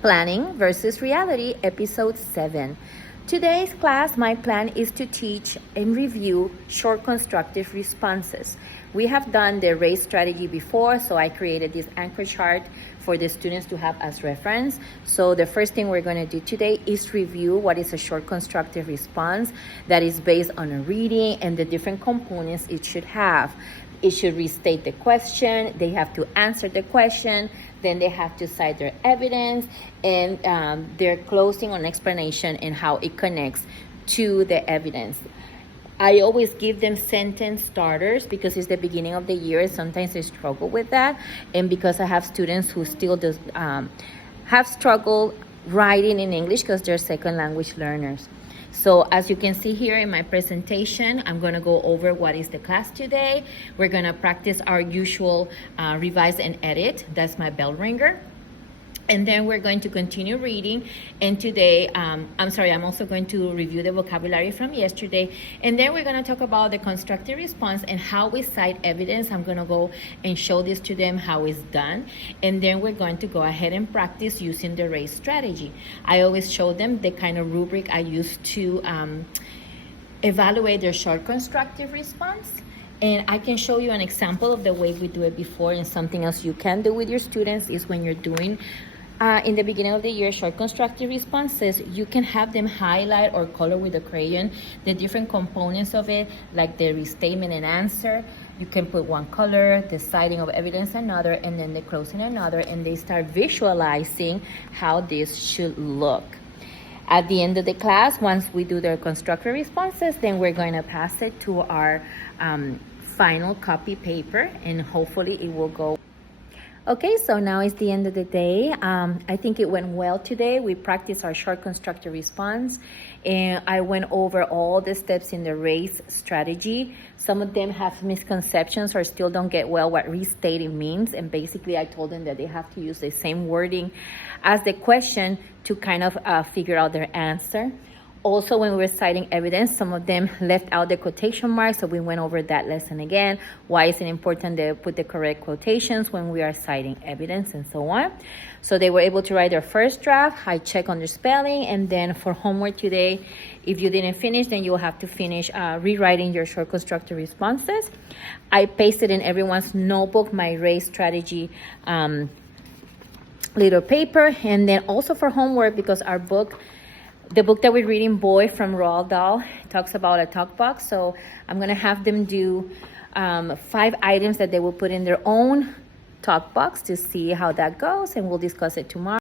Planning versus Reality, Episode 7. Today's class, my plan is to teach and review short constructive responses. We have done the race strategy before, so I created this anchor chart for the students to have as reference. So the first thing we're going to do today is review what is a short constructive response that is based on a reading and the different components it should have. It should restate the question, they have to answer the question, then they have to cite their evidence and their closing on explanation and how it connects to the evidence. I always give them sentence starters because it's the beginning of the year. Sometimes they struggle with that. And because I have students who still have struggled writing in English because they're second language learners. So as you can see here in my presentation, I'm going to go over what is the class today. We're going to practice our usual revise and edit. That's my bell ringer. And then we're going to continue reading. And today, I'm also going to review the vocabulary from yesterday. And then we're going to talk about the constructive response and how we cite evidence. I'm going to go and show this to them how it's done. And then we're going to go ahead and practice using the RACE strategy. I always show them the kind of rubric I use to evaluate their short constructive response. And I can show you an example of the way we do it before. And something else you can do with your students is when you're doing in the beginning of the year, short constructive responses, you can have them highlight or color with a crayon the different components of it, like the restatement and answer. You can put one color, the citing of evidence another, and then the closing another, and they start visualizing how this should look. At the end of the class, once we do their constructive responses, then we're going to pass it to our final copy paper, and hopefully it will go. Okay, so now it's the end of the day. I think it went well today. We practiced our short constructive response, and I went over all the steps in the RACE strategy. Some of them have misconceptions or still don't get well what restating means, and basically I told them that they have to use the same wording as the question to kind of figure out their answer. Also, when we were citing evidence, some of them left out the quotation marks, so we went over that lesson again. Why is it important to put the correct quotations when we are citing evidence and so on? So they were able to write their first draft. I check on their spelling, and then for homework today, if you didn't finish, then you'll have to finish rewriting your short constructive responses. I pasted in everyone's notebook my RACE strategy little paper, and then also for homework, because our book, the book that we're reading, Boy from Roald Dahl, talks about a talk box. So I'm going to have them do 5 items that they will put in their own talk box to see how that goes, and we'll discuss it tomorrow.